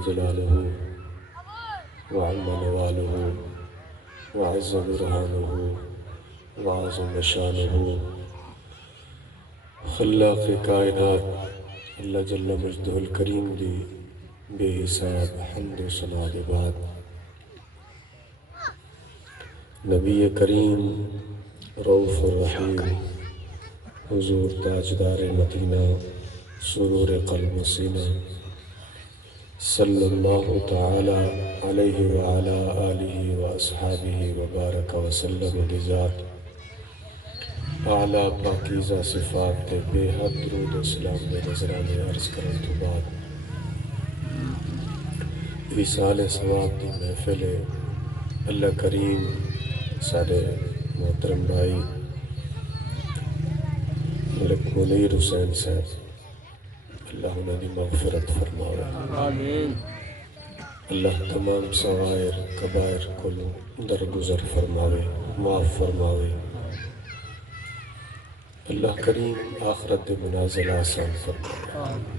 جلالہ وعم نوالہ وعز برہانہ وعظم شانہ خلاق کائنات اللہ جل مجدہ الکریم دی بے حساب حمد و ثنا دے بعد نبی کریم رؤوف الرحیم حضور تاجدار مدینہ سرور قلب و سینہ صلی اللہ تعالی علیہ وعلا آلہ واصحابہ وبارک وسلم بذات اعلیٰ پاکیزہ صفات تے بے حد درود و سلام دے نظرانے عرض کرن تو بعد وصال ثواب دی محفل اللہ کریم سارے محترم بھائی ملک منیر حسین صاحب اللہ انہاں دی مغفرت فرماوے آمین اللہ تمام صغائر کبائر کو درگزر فرماوے معاف فرماوے اللہ کریم آخرت منازل آسان فرماوے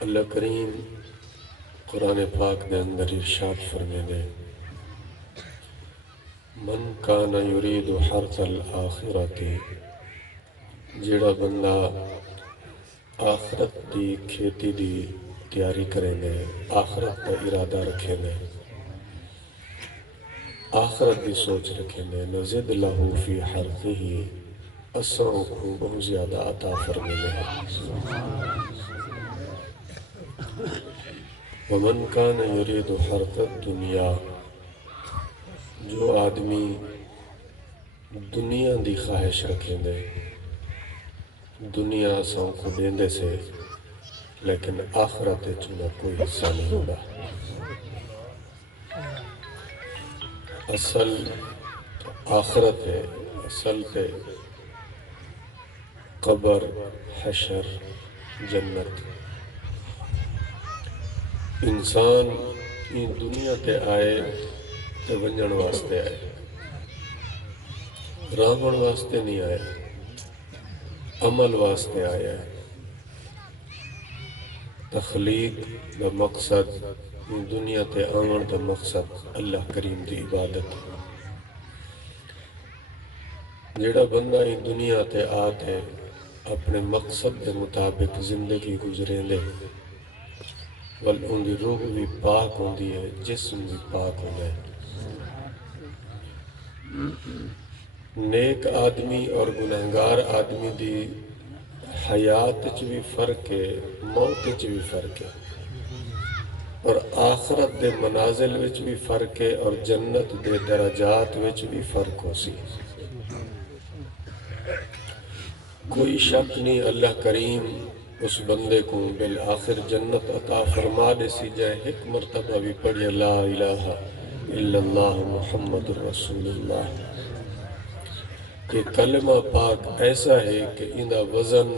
اللہ کریم قرآن پاک دے اندر ارشاد فرمے دے من کان یرید حرث الآخرت جیڑا بندہ آخرت دی کھیتی دی تیاری کریں دے آخرت دا ارادہ رکھیں دے آخرت دی سوچ رکھیں دے نزد لہو فی حرثہ اساں کو بہت زیادہ عطا فرمے دے ومن کان یرید حرث الدنیا جو آدمی دنیا دی خواہش رکھیں دے دنیا ساں کو دیندے سے لیکن آخرت چنا کوئی حصہ نہیں ہوگا اصل آخرت ہے اصل پہ قبر حشر جنت انسان ان دنیا تے آئے تے ونجن واسطے آئے رامن واسطے نہیں آئے عمل واسطے آیا ہے تخلیق دا مقصد ان دنیا تے آمن دا مقصد اللہ کریم دی عبادت جیڑا بندہ ان دنیا تے آتے اپنے مقصد دے مطابق زندگی گزریں دے ول ان دی روح بھی پاک ہوندی ہے جسم بھی پاک ہوندہ ہے نیک آدمی اور گناہگار آدمی دی حیات چ بھی فرق ہے موت چ بھی فرق ہے اور آخرت دے منازل وچ بھی فرق ہے اور جنت دے درجات وچ بھی فرق ہو سی کوئی شک نہیں اللہ کریم اس بندے کو بالآخر جنت عطا فرما دے سی جائے ایک مرتبہ بھی پڑھے لا الہ الا اللہ محمد رسول اللہ کہ کلمہ پاک ایسا ہے کہ اندہ وزن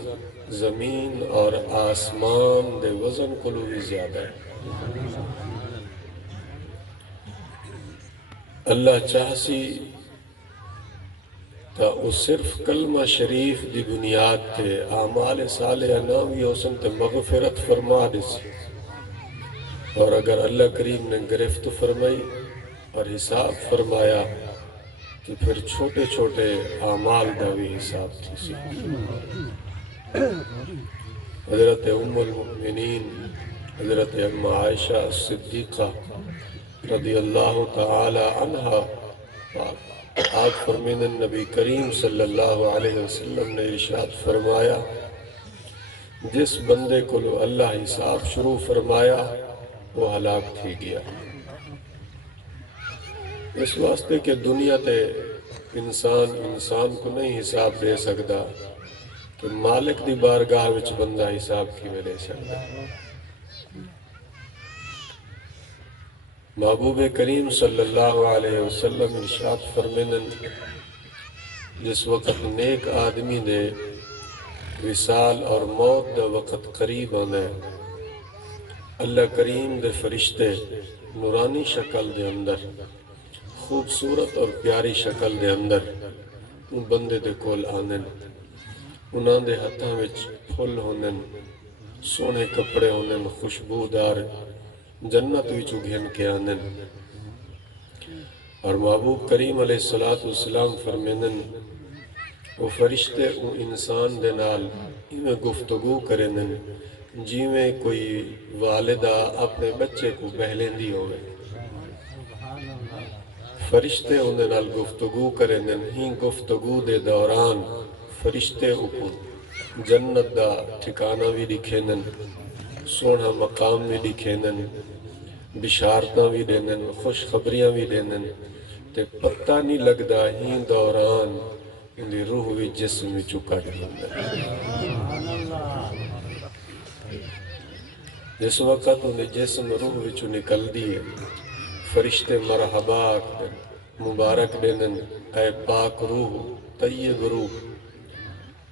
زمین اور آسمان دے وزن کو بھی زیادہ ہے اللہ چاہسی تا اس صرف کلمہ شریف دی بنیاد تے اعمال صالحہ ناوی حسن تے مغفرت فرما دیسی اور اگر اللہ کریم نے گرفت فرمائی اور حساب فرمایا تو پھر چھوٹے چھوٹے اعمال دا بھی حساب تھی سی حضرت ام المؤمنین حضرت ام عائشہ صدیقہ رضی اللہ تعالی عنہ آپ فرمین نبی کریم صلی اللہ علیہ وسلم نے ارشاد فرمایا جس بندے کو اللہ حساب شروع فرمایا وہ ہلاک تھی گیا اس واسطے کہ دنیا تے انسان کو نہیں حساب دے سکتا کہ مالک دی بارگاہ وچ بندہ حساب کی میں دے سکتا محبوب کریم صلی اللہ علیہ وسلم ارشاد فرمینن جس وقت نیک آدمی دے وصال اور موت دا وقت قریب آنا ہے اللہ کریم دے فرشتے نورانی شکل دے اندر خوبصورت اور پیاری شکل دے اندر ان بندے دے کول آنن انہاں دے ہتھاں وچ پھل ہونن سونے کپڑے انہیں خوشبودار جنت وچوں گھن کے آنن اور محبوب کریم علیہ السلام فرمینن وہ فرشتے او انسان دے نال میں گفتگو کرنن جی میں کوئی والدہ اپنے بچے کو بہلیندی ہوئے فرشتے انہیں نال گفتگو کرنن ہی گفتگو دے دوران فرشتے اوپر جنت دا ٹھکانہ بھی دکھینن سونا مقام بھی دکھینن بشارتاں بھی دینن خوشخبریاں بھی دینن تے پتہ نہیں لگدا ہی دوران اندی روح بھی جسم بھی چکا دینن جس وقت اندی جسم روح بھی چو نکل دیئے فرشتے مرحبا آکھدن مبارک دینن اے پاک روح طیب روح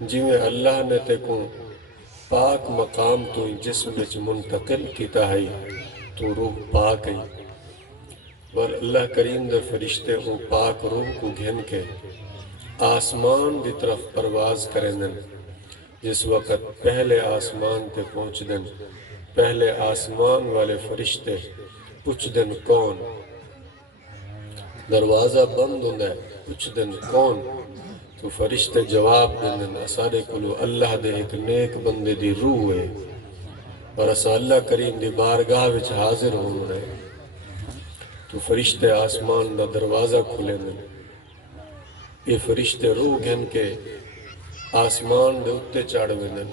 جی میں اللہ نے تے کو پاک مقام تو جسم وچ منتقل کیتا ہے تو روح پاک ہے اور اللہ کریم دے فرشتے ہوں پاک روح کو گھن کے آسمان دی طرف پرواز کرنن جس وقت پہلے آسمان تے پہنچ دن پہلے آسمان والے فرشتے پوچھ دن کون دروازہ بند ہوندہ ہے پوچھ دن کون تو فرشتے جواب دن اسارے کلو اللہ دے ایک نیک بندے دی روح ہے اور اسا اللہ کریم دی بارگاہ وچ حاضر ہوں رہے تو فرشتے آسمان دا دروازہ کھلے دن یہ فرشتے روح گھن کے آسمان دے اتے چاڑوے دن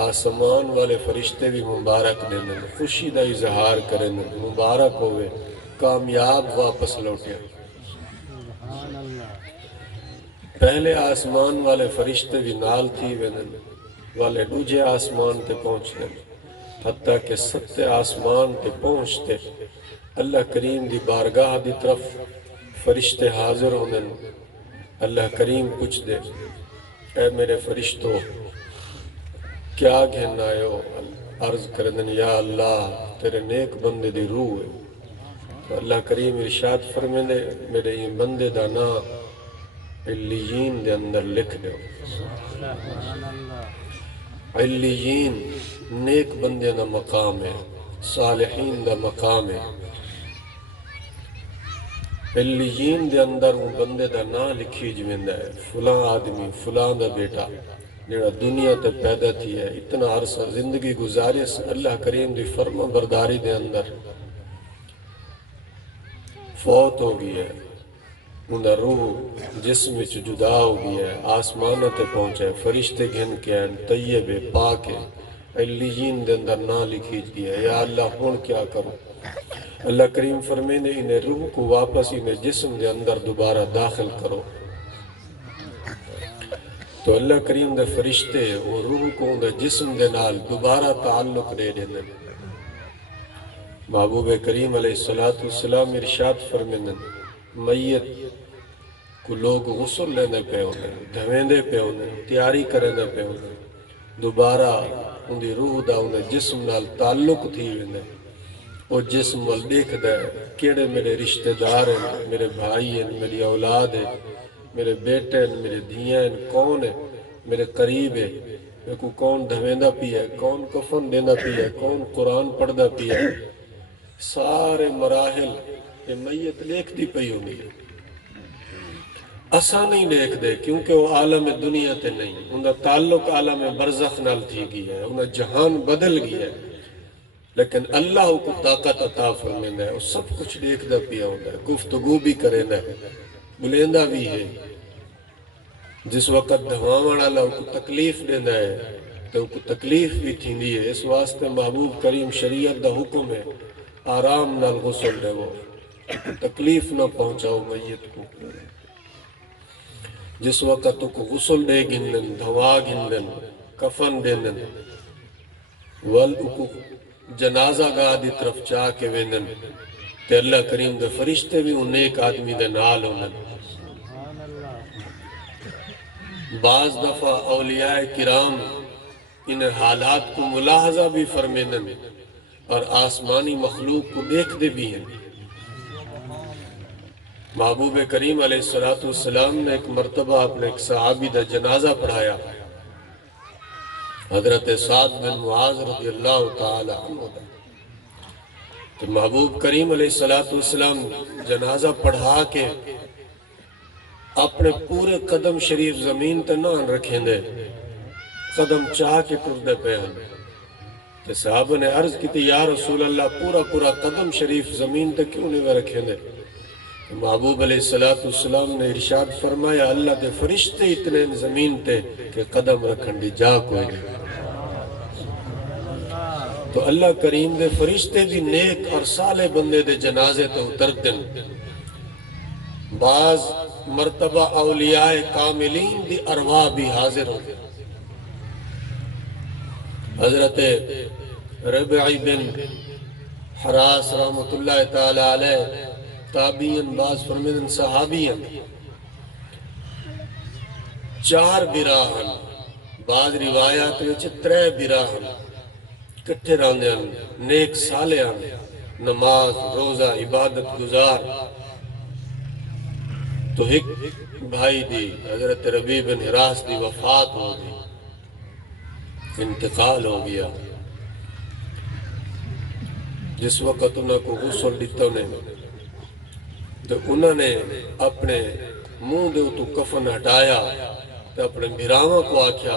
آسمان والے فرشتے بھی مبارک دن خوشی دا اظہار کریں دن مبارک ہوئے کامیاب واپس لوٹے پہلے آسمان والے فرشتے بھی نال تھی ویدن والے دوجے آسمان تے پہنچ دن حتیٰ کہ ستے آسمان تے پہنچتے اللہ کریم دی بارگاہ دی طرف فرشتے حاضر ہوندن اللہ کریم پوچھ دے اے میرے فرشتوں کیا گھن آئے ہو عرض کردن یا اللہ تیرے نیک بندے دی روح ہے تو اللہ کریم ارشاد فرمینے میرے یہ بندے دا نا علیین دے اندر لکھ دے علیین نیک بندے دا مقام ہے صالحین دا مقام ہے علیین دے اندر وہ بندے دا نا لکھی جویندہ ہے فلاں آدمی فلاں دا بیٹا جڑا دنیا تے پیدا تھی ہے اتنا عرصہ زندگی گزارے اللہ کریم دی فرما برداری دے اندر فوت ہو گئی ہے انہا روح جسم وچ جدا ہو گئی ہے آسمانہ تے پہنچے فرشتے گھن کے ہیں طیب پاک ہے علیین دے اندر نا لکھی گئی ہے یا اللہ ہون کیا کروں اللہ کریم فرمینے انہیں روح کو واپس انہیں جسم دے اندر دوبارہ داخل کرو تو اللہ کریم دے فرشتے وہ روح کو دے جسم دے نال دوبارہ تعلق دے دینے محبوب کریم علیہ السلام ارشاد فرمینے میت کو لوگ غسل لینے پہ ہونے دھویندے پہ ہونے تیاری کرنے پہ ہونے دوبارہ ان دی روح دا انہیں جسم نال تعلق تھی ہونے وہ جسم وال دیکھ دے کیڑے میرے رشتہ دار ہیں میرے بھائی ہیں میری اولاد ہیں میرے بیٹے ہیں میرے دھیاں ہیں کون ہے میرے قریب ہے میرے کو کون دھویندہ پی ہے کون کفن دینا پی ہے کون قرآن پڑھدا پی ہے سارے مراحل یہ میت دیکھ دی پئی ہونی ہے اسا نہیں دیکھ دے کیونکہ وہ عالم دنیا تے نہیں انہا تعلق عالم برزخ نال تھی گئی ہے انہا جہان بدل گئی ہے لیکن اللہ کو طاقت عطا فرمیندہ ہے وہ سب کچھ دیکھ دا پیا ہوتا ہے گفتگو بھی کریندہ ہے بلیندہ بھی ہے جس وقت دھوامان اللہ کو تکلیف دیندہ ہے تو کو تکلیف بھی تھیندی ہے اس واسطے محبوب کریم شریعت دا حکم ہے آرام نال غسل دے وہ تکلیف نہ پہنچاؤ میت کو جس وقت تو کو غسل دے گندن دھوا گندن کفن دیندن کو جنازہ گاہ دی طرف چاہ کے ویندن تے اللہ کریم دے فرشتے بھی ان ایک آدمی دے نال ہوندن بعض دفعہ اولیاء کرام ان حالات کو ملاحظہ بھی فرمیندن اور آسمانی مخلوق کو دیکھ دے بھی ہیں محبوب کریم علیہ السلام نے ایک مرتبہ اپنے ایک صحابی دا جنازہ پڑھایا حضرت سعد بن معاذ رضی اللہ تعالی عنہ دا تو محبوب کریم علیہ السلام جنازہ پڑھا کے اپنے پورے قدم شریف زمین تے نہ رکھیں دے، قدم چاہ کے ٹر دے پہ ہیں کہ صحابہ نے عرض کی تھی یا رسول اللہ پورا قدم شریف زمین تے کیوں نہیں رکھیں دے؟ محبوب علیہ السلام نے ارشاد فرمایا اللہ دے فرشتے اتنے زمین تے کہ قدم رکھن دی جا کوئی نہیں۔ تو اللہ کریم دے فرشتے بھی نیک اور صالح بندے دے جنازے تو اتر دن۔ بعض مرتبہ اولیاء کاملین دی ارواح بھی حاضر ہو گئے۔ حضرت ربعی بن حراس رحمت اللہ تعالی علیہ تابعین، بعض فرمیدن صحابیین، 4 براہن، بعض روایات وچ 3 براہن کٹھے راندے ہیں، نیک صالحان، نماز روزہ عبادت گزار۔ تو ایک بھائی دی حضرت ربیع بن حراس دی وفات ہو گئی، انتقال ہو گیا۔ جس وقت انہوں کو غسل دیتا تو انہوں نے اپنے منہ دے تو کفن ہٹایا تو اپنے بھراواں کو آکھیا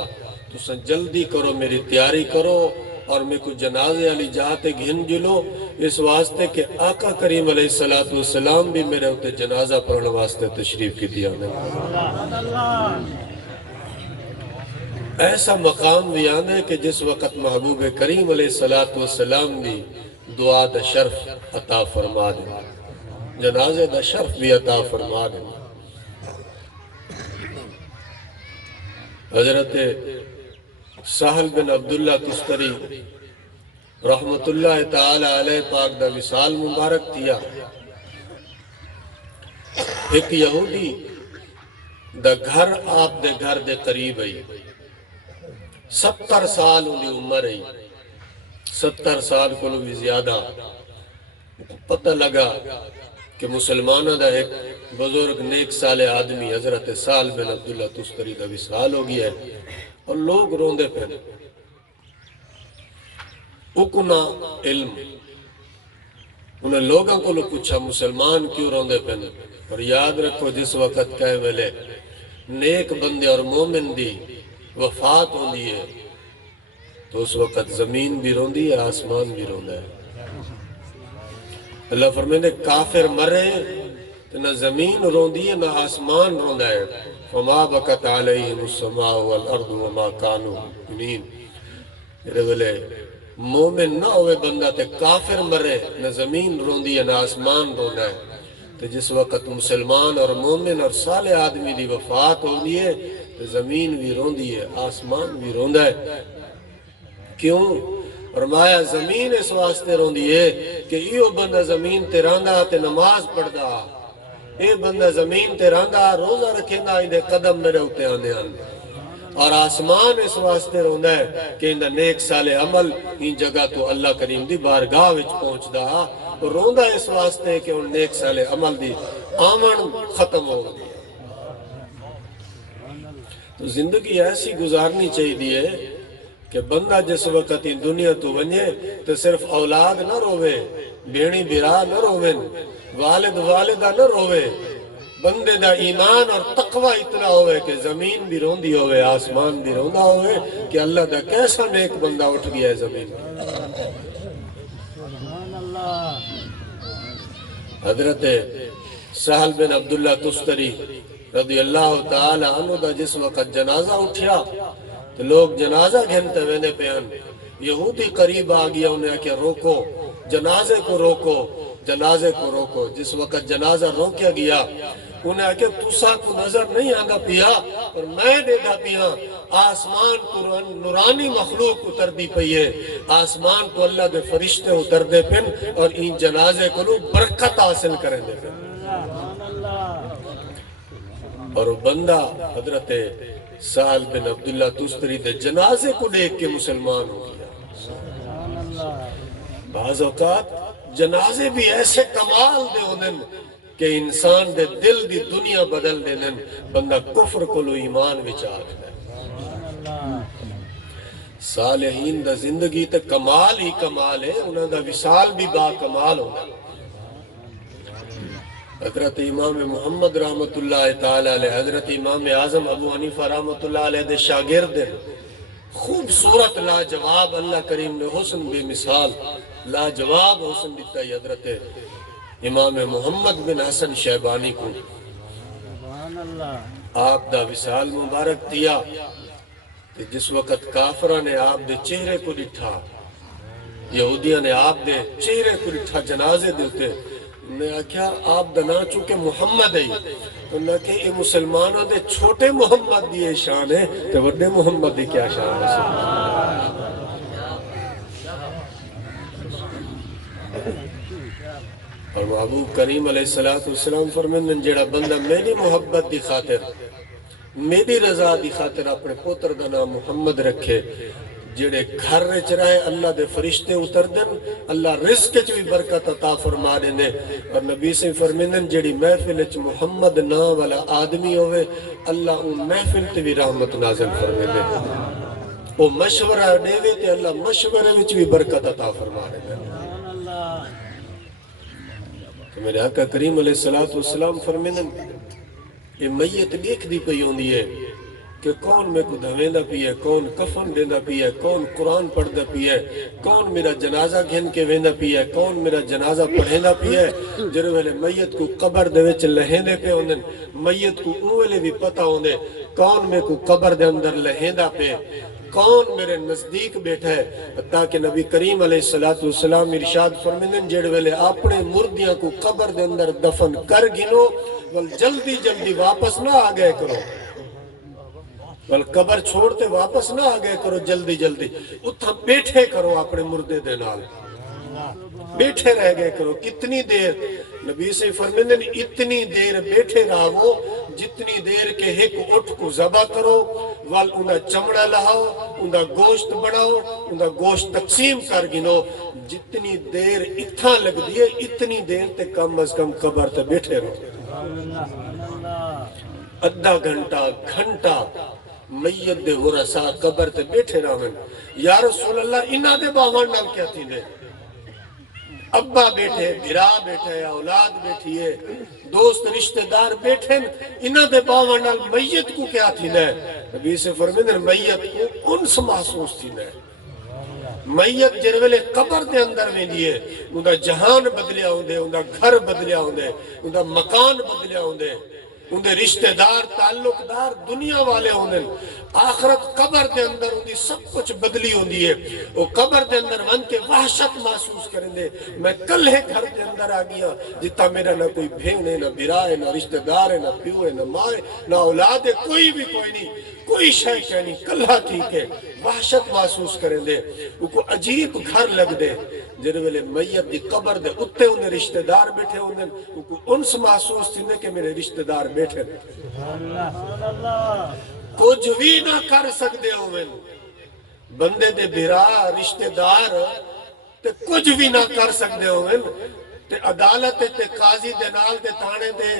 تو سن جلدی کرو، میری تیاری کرو اور میں کو جنازے علی جاتے گھن جلو، اس واسطے کہ آقا کریم علیہ السلام بھی میرے ہوتے جنازہ پڑھنے واسطے تشریف کی دیا نے۔ ایسا مقام بھی آنے کہ جس وقت محبوب کریم علیہ السلام بھی دعا دا شرف عطا فرما دے، جنازے دا شرف بھی عطا فرما دے۔ حضرت سہل بن عبداللہ تستری رحمت اللہ تعالی علیہ پاک دا وصال مبارک تیا۔ ایک یہودی دا گھر آپ دے گھر دے قریب ہے، 70 سال انہی عمر ہے، 70 سال کو بھی زیادہ۔ پتہ لگا کہ مسلمانہ دا ایک بزرگ نیک صالح آدمی حضرت سہل بن عبداللہ تستری دا وصال ہو گیا ہے، اور لوگ روندے پہنے۔ اکنا علم، انہیں لوگوں کو پوچھا مسلمان کیوں روندے پہنے؟ اور یاد رکھو جس وقت کہے ویلے نیک بندے اور مومن دی وفات ہوندی ہے تو اس وقت زمین بھی روندی ہے، آسمان بھی روندا ہے۔ اللہ فرمائے کافر مرے تو نہ زمین روندی ہے نہ آسمان روندا ہے۔ فما بکت علیہم السماء والارض وما کانوا مؤمنین۔ میرے بلے مومن نہ ہوئے بندہ تے کافر مرے، نہ زمین روندی ہے نہ آسمان روندا ہے۔ تو جس وقت مسلمان اور مومن اور صالح آدمی دی وفات ہوندی ہے تو زمین بھی روندی ہے، آسمان بھی روندا ہے۔ کیوں؟ فرمایا زمین اس واسطے روندی ہے کہ یہ بندہ زمین تے راندا تے نماز پڑھدا، اے بندہ زمین تے راندا روزہ رکھیندا، انہیں قدم نہ ہوتے آنے آنے۔ اور آسمان اس واسطے روندا ہے کہ انہیں نیک صالح عمل ان جگہ تو اللہ کریم دی بارگاہ وچ پہنچ دا، روندا اس واسطے کہ ان نیک صالح عمل دی آمن ختم ہو گئی۔ تو زندگی ایسی گزارنی چاہیے کہ بندہ جس وقت ان دنیا تو ونجے تو صرف اولاد نہ روے، بیڑی برا نہ روے، والد والدہ نہ روے، بندے دا ایمان اور تقوی اتنا ہوئے کہ زمین بھی روندی ہوئے، آسمان بھی روندا ہوئے کہ اللہ دا کیسا نیک بندہ اٹھ گیا ہے زمین۔ حضرت سہل بن عبداللہ تستری رضی اللہ تعالی عنہ دا جس وقت جنازہ اٹھیا تو لوگ جنازہ گھنتے وینے پہ ان یہودی قریب آگیا، انہیں کہ روکو جنازے کو، روکو جنازے کو روکو۔ جس وقت جنازہ روکیا گیا انہیں کہ تُسا کو نظر نہیں آگا پیا اور میں دیکھا پیا آسمان کو نورانی مخلوق اتر دی پئی ہے، آسمان کو اللہ دے فرشتے اتر دے پن اور ان جنازے کو لوگ برکت حاصل کریں دے پن۔ اور بندہ حضرت سہل بن عبداللہ تستری دے جنازے کو دیکھ کے مسلمان ہو گیا۔ بعض اوقات جنازے بھی ایسے کمال دے ہونے کہ انسان دے دل دی دنیا بدل دینے، بندہ کفر کو لو ایمان وچ آ گیا۔ صالحین دا زندگی تے کمال ہی کمال ہے، انہاں دا وصال بھی با کمال ہوگا۔ حضرت امام محمد رحمت اللہ تعالی علیہ، حضرت امام اعظم ابو حنیفہ رحمت اللہ علیہ دے شاگرد ہیں، خوبصورت لاجواب اللہ کریم نے حسن بے مثال لاجواب حسن دیتا ہے حضرت امام محمد بن حسن شیبانی کو۔ آپ دا وصال مبارک دیا کہ جس وقت کافرہ نے آپ دے چہرے کو ڈٹھا، یہودیاں نے آپ دے چہرے کو ڈٹھا، جنازے دیتے، میں کیا آپ دنا چونکہ محمد ہے، تو نہ کہ یہ مسلمانوں دے چھوٹے محمد دی شان ہے تو بڑے محمد دی کیا شان ہے۔ اور محبوب کریم علیہ السلام فرمائیں جیڑا بندہ میری محبت دی خاطر، میری رضا دی خاطر اپنے پوتر دا نام محمد رکھے، جڑے گھر وچ رہے اللہ دے فرشتے اتر دن، اللہ رزق وچ بھی برکت عطا فرما دے۔ اور نبی سے فرمیندن جڑی محفل وچ محمد نام والا آدمی ہوئے، اللہ ان محفل تے بھی رحمت نازل فرما دے۔ وہ مشورہ دے تے اللہ مشورے وچ بھی برکت عطا فرما دے۔ تو میرے آقا کریم علیہ السلام فرمیندن یہ میت دیکھ دی پئی ہوندی ہے کہ کون میں کو دھویندہ پی ہے، کون کفن دیندہ پی ہے، کون قرآن پڑھدہ پی ہے، کون میرا جنازہ گھن کے ویندہ پی ہے، کون میرا جنازہ پڑھیندہ پی ہے۔ جنہوں والے میت کو قبر دے وچ لہیندے پہ ہوندن، میت کو اوہلے بھی پتہ ہوندے کون میں کو قبر دے اندر لہیندہ پہ، کون میرے نزدیک بیٹھا ہے۔ تاکہ نبی کریم علیہ السلام ارشاد فرمیندن جڑے والے اپنے مردیاں کو قبر دے اندر دفن کر گنو، جلدی جلدی واپس نہ آگئے کرو، بل قبر چھوڑتے واپس نہ آگئے کرو، جلدی جلدی اتھا بیٹھے کرو اپنے مردے دے نال، بیٹھے رہ گئے کرو۔ کتنی دیر نبی سے فرمیندن اتنی دیر بیٹھے رہو جتنی دیر کے ایک اٹھ کو ذبح کرو، وال انہا چمڑا لہاؤ، انہا گوشت بڑھاؤ، انہا گوشت تقسیم کر گنو، جتنی دیر اتھا لگ دیئے اتنی دیر تے کم از کم قبر تے بیٹھے رہو۔ ادھا گھنٹہ میت دے ورثہ قبر تے بیٹھے رہن۔ یا رسول اللہ انہا دے باوان نال کیا تھی نے؟ ابا بیٹھے، بھرا بیٹھے، اولاد بیٹھی ہے، دوست رشتہ دار بیٹھے، انہا دے باوان نال میت کو کیا تھی نے؟ نبی سے فرمیندن میت کو انس محسوس تھی نے۔ میت جرویلے قبر دے اندر میں دیئے، انہا جہان بدلیا ہوندے، انہا گھر بدلیا ہوندے، انہا مکان بدلیا ہوندے، انہے رشتہ دار تعلق دار دنیا والے ہوندے، آخرت قبر دے اندر انہی سب کچھ بدلی ہوندی ہے۔ وہ قبر دے اندر ون کے وحشت محسوس کریں دے، میں کل ہے گھر دے اندر آگیا جتا میرا نہ کوئی بھین ہے، نہ برا ہے، نہ رشتہ دار ہے، نہ پیو ہے، نہ ماں ہے، نہ اولاد ہے، کوئی بھی کوئی نہیں، کوئی شے کہنی، کلہ ٹھیک ہے، وحشت محسوس کریں دے، وہ کو عجیب گھر لگ دے۔ جنہوں والے میت دی قبر دے اتے انہیں رشتہ دار بیٹھے ہوندے، وہ کو انس محسوس تھی کہ میرے رشتہ دار بیٹھے کچھ بھی نہ کر سکتے ہوئے، بندے دے بھرا رشتہ دار تے کچھ بھی نہ کر سکتے ہوئے، تے عدالت تے قاضی دے نال تے تانے دے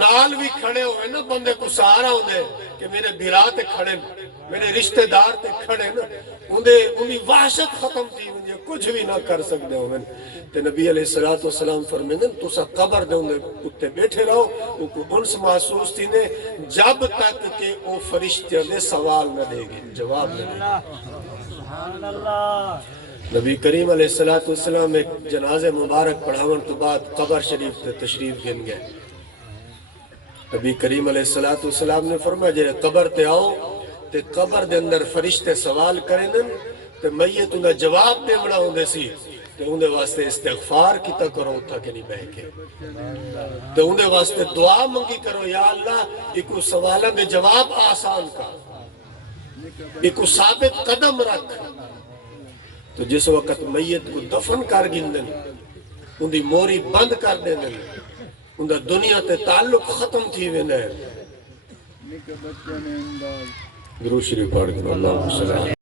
نال بھی کھڑے ہوئے نا، بندے کو سہارا ہوندے کہ میرے بھرا تے کھڑے، میرے رشتہ دار تے کھڑے نا، انہیں وحشت ختم تھی، انہیں کچھ بھی نہ کر سکتے ہوئے۔ تے نبی علیہ السلام فرمیندن تو سا قبر دے انہیں اتے بیٹھے رہو، ان کو انس محسوس تھی نے جب تک کہ وہ فرشتہ دے سوال نہ دے گی، جواب نہ دے گی۔ نبی کریم علیہ السلام ایک جنازے مبارک پڑھاون کے بعد قبر شریف تے تشریف گن گئے۔ نبی کریم علیہ السلام نے فرمایا جے قبر تے آؤ تے قبر دے اندر فرشتے سوال کریں تے میت انہیں جواب دے بڑا ہوندے سی تے انہیں واسطے استغفار کیتا کرو اتھا کے نہیں بہ کے، تے انہیں واسطے دعا منگی کرو یا اللہ ایکو سوالہ میں جواب آسان کا، ایکو ثابت قدم رکھ۔ تو جس وقت میت کو دفن کر گندن، اندھی موری بند کر دیندن، اندھا دنیا تے تعلق ختم تھی ویندہ ہے۔ درود شریف پڑھ کے اللہ صلی اللہ